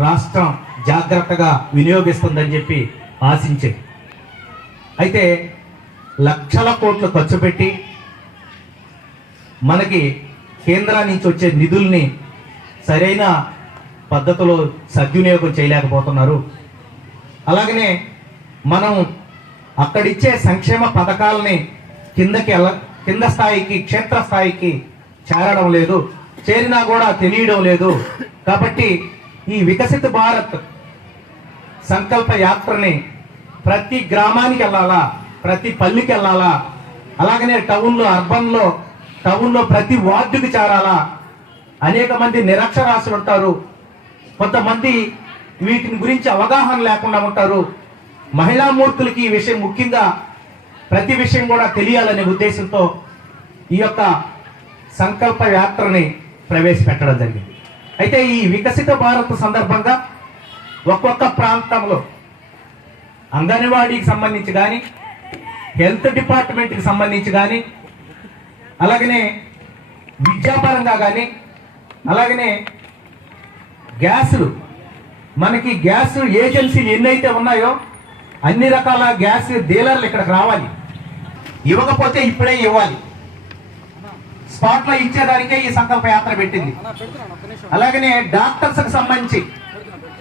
రాష్ట్రం జాగ్రత్తగా వినియోగిస్తుందని చెప్పి ఆశించే అయితే లక్షల కోట్లు ఖర్చు పెట్టి మనకి కేంద్రం నుంచి వచ్చే నిధుల్ని సరైన పద్ధతిలో సద్వినియోగం చేయలేకపోతున్నారు. అలాగనే మనం అక్కడిచ్చే సంక్షేమ పథకాలని కిందకి కింద స్థాయికి క్షేత్ర స్థాయికి చేరడం లేదు. చేరినా కూడా తెలియడం లేదు. కాబట్టి ఈ వికసిత భారత్ సంకల్ప యాత్రని ప్రతి గ్రామానికి వెళ్ళాలా? ప్రతి పల్లికి వెళ్ళాలా? అలాగనే టౌన్లో అర్బన్లో టౌన్లో ప్రతి వార్డుకి చేరాలా? అనేక మంది నిరక్షరాస్యులు ఉంటారు. కొంతమంది వీటిని గురించి అవగాహన లేకుండా ఉంటారు. మహిళా మూర్తులకి ఈ విషయం ముఖ్యంగా ప్రతి విషయం కూడా తెలియాలనే ఉద్దేశంతో ఈ యొక్క సంకల్ప యాత్రని ప్రవేశపెట్టడం జరిగింది. అయితే ఈ వికసిత భారత్ సందర్భంగా ఒక్కొక్క ప్రాంతంలో అంగన్వాడీకి సంబంధించి కానీ హెల్త్ డిపార్ట్మెంట్కి సంబంధించి కానీ అలాగనే విద్యాపరంగా కానీ అలాగనే గ్యాసులు మనకి గ్యాస్ ఏజెన్సీలు ఎన్నైతే ఉన్నాయో అన్ని రకాల గ్యాస్ డీలర్లు ఇక్కడికి రావాలి. ఇవ్వకపోతే ఇప్పుడే ఇవ్వాలి. స్పాట్లో ఇచ్చేదానికే ఈ సంకల్ప యాత్ర పెట్టింది. అలాగనే డాక్టర్స్కి సంబంధించి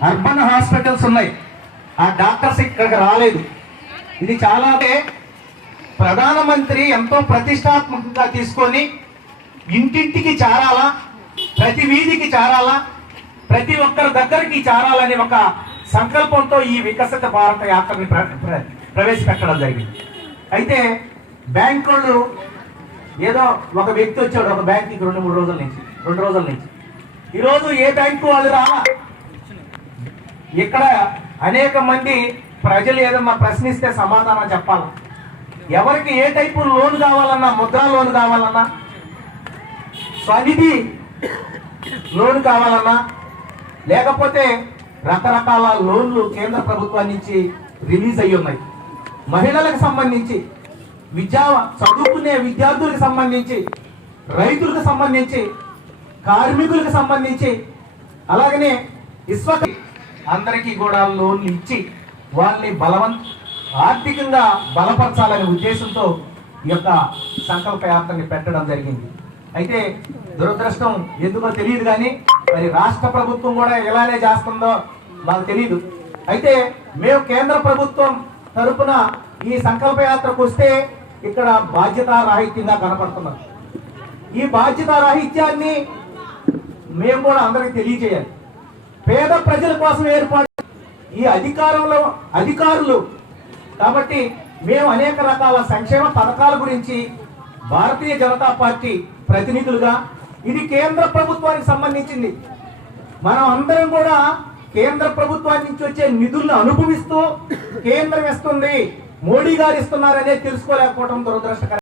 అర్బన్ హాస్పిటల్స్ ఉన్నాయి. ఆ డాక్టర్స్ ఇక్కడికి రాలేదు. ఇది చాలా అంటే ప్రధానమంత్రి ఎంతో ప్రతిష్టాత్మకంగా తీసుకొని ఇంటింటికి చేరాలా ప్రతి వీధికి చేరాలా ప్రతి ఒక్కరి దగ్గరికి చేరాలని ఒక సంకల్పంతో ఈ వికసిత భారత యాత్రని ప్ర- ప్ర- ప్రవేశపెట్టడం జరిగింది. అయితే బ్యాంకులు ఏదో ఒక వ్యక్తి వచ్చాడు ఒక బ్యాంక్కి రెండు మూడు రోజుల నుంచి రెండు రోజుల నుంచి. ఈరోజు ఏ బ్యాంకు వాళ్ళు రావా ఇక్కడ అనేక మంది ప్రజలు ఏదన్నా ప్రశ్నిస్తే సమాధానం చెప్పాలి? ఎవరికి ఏ టైపు లోన్ కావాలన్నా ముద్రా లోన్ కావాలన్నా? స్వనిధి లోన్ కావాలన్నా? లేకపోతే రకరకాల లోన్లు కేంద్ర ప్రభుత్వం నుంచి రిలీజ్ అయ్యి ఉన్నాయి మహిళలకు సంబంధించి విద్యా చదువుకునే విద్యార్థులకు సంబంధించి రైతులకు సంబంధించి కార్మికులకు సంబంధించి అలాగనే విశ్వ అందరికీ కూడా లోన్లు ఇచ్చి వాళ్ళని బలవంత ఆర్థికంగా బలపరచాలనే ఉద్దేశంతో ఈ యొక్క సంకల్ప యాత్రని పెట్టడం జరిగింది. అయితే దురదృష్టం ఎందుకో తెలియదు కానీ మరి రాష్ట్ర ప్రభుత్వం కూడా ఎలానే చేస్తుందో మాకు తెలియదు అయితే మేము కేంద్ర ప్రభుత్వం తరపున ఈ సంకల్ప యాత్రకు వస్తే ఇక్కడ బాధ్యతారాహిత్యంగా రాహిత్యంగా ఈ బాధ్యతారాహిత్యాన్ని మేము కూడా అందరికి తెలియజేయాలి. పేద ప్రజల కోసం ఏర్పాటు ఈ అధికారంలో అధికారులు కాబట్టి మేము అనేక రకాల సంక్షేమ పథకాల గురించి భారతీయ జనతా పార్టీ ప్రతినిధులుగా ఇది కేంద్ర ప్రభుత్వానికి సంబంధించింది. మనం అందరం కూడా కేంద్ర ప్రభుత్వానికి నుంచి వచ్చే నిధులను అనుభవిస్తూ కేంద్రం ఇస్తుంది మోడీ గారు ఇస్తున్నారనే తెలుసుకోలేకపోవడం దురదృష్టకరం.